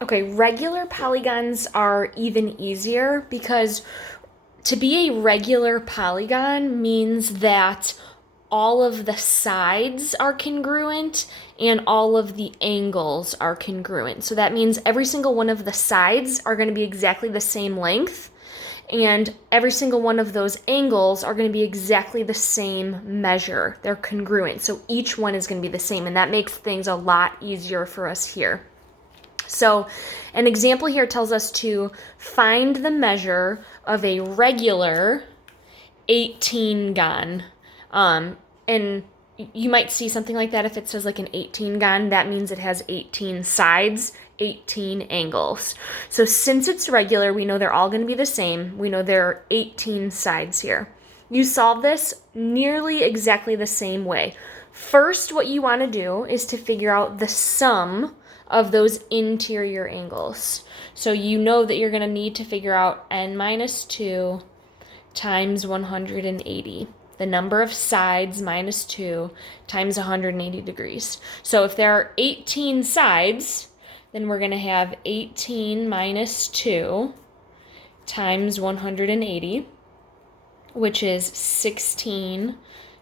Okay, regular polygons are even easier because to be a regular polygon means that all of the sides are congruent and all of the angles are congruent. So that means every single one of the sides are going to be exactly the same length, and every single one of those angles are going to be exactly the same measure. They're congruent. So each one is going to be the same, and that makes things a lot easier for us here. So an example here tells us to find the measure of a regular 18-gon. And you might see something like that if it says like an 18-gon, that means it has 18 sides, 18 angles. So since it's regular, we know they're all going to be the same. We know there are 18 sides here. You solve this nearly exactly the same way. First, what you want to do is to figure out the sum of those interior angles. So you know that you're going to need to figure out n minus 2 times 180. The number of sides minus 2 times 180 degrees. So if there are 18 sides, then we're going to have 18 minus 2 times 180, which is 16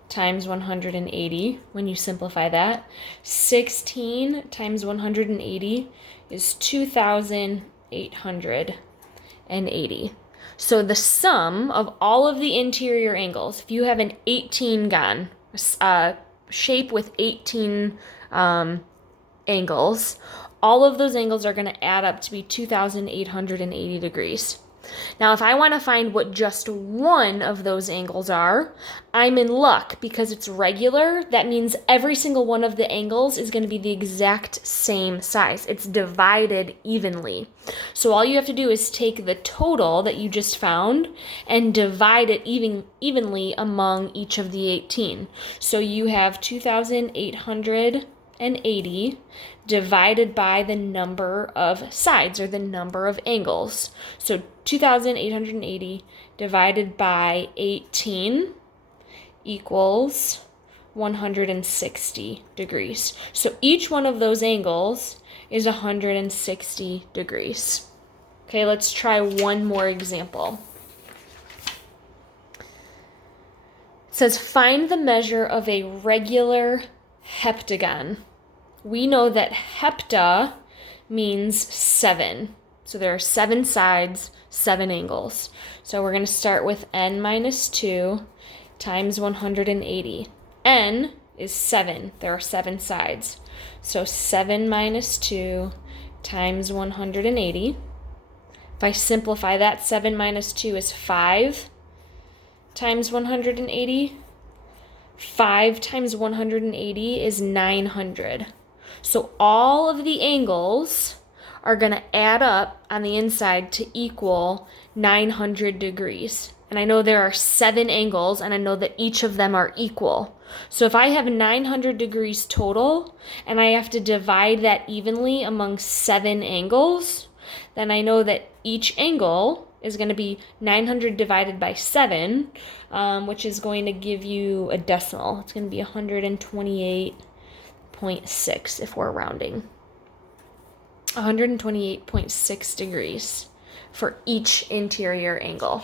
times 180 when you simplify that. 16 times 180 is 2,880. So the sum of all of the interior angles, if you have an 18-gon shape with 18 angles, all of those angles are going to add up to be 2,880 degrees. Now, if I want to find what just one of those angles are, I'm in luck because it's regular. That means every single one of the angles is going to be the exact same size. It's divided evenly. So all you have to do is take the total that you just found and divide it evenly among each of the 18. So you have 2,880 divided by the number of sides, or the number of angles. So 2,880 divided by 18 equals 160 degrees. So each one of those angles is 160 degrees. Okay, let's try one more example. It says find the measure of a regular heptagon. We know that hepta means 7. So there are 7 sides, 7 angles. So we're going to start with n minus 2 times 180. N is 7. There are 7 sides. So 7 minus 2 times 180. If I simplify that, 7 minus 2 is 5 times 180. 5 times 180 is 900. So all of the angles are going to add up on the inside to equal 900 degrees. And I know there are 7 angles, and I know that each of them are equal. So if I have 900 degrees total, and I have to divide that evenly among 7 angles, then I know that each angle is going to be 900 divided by 7, which is going to give you a decimal. It's going to be 128.6 if we're rounding. 128.6 degrees for each interior angle.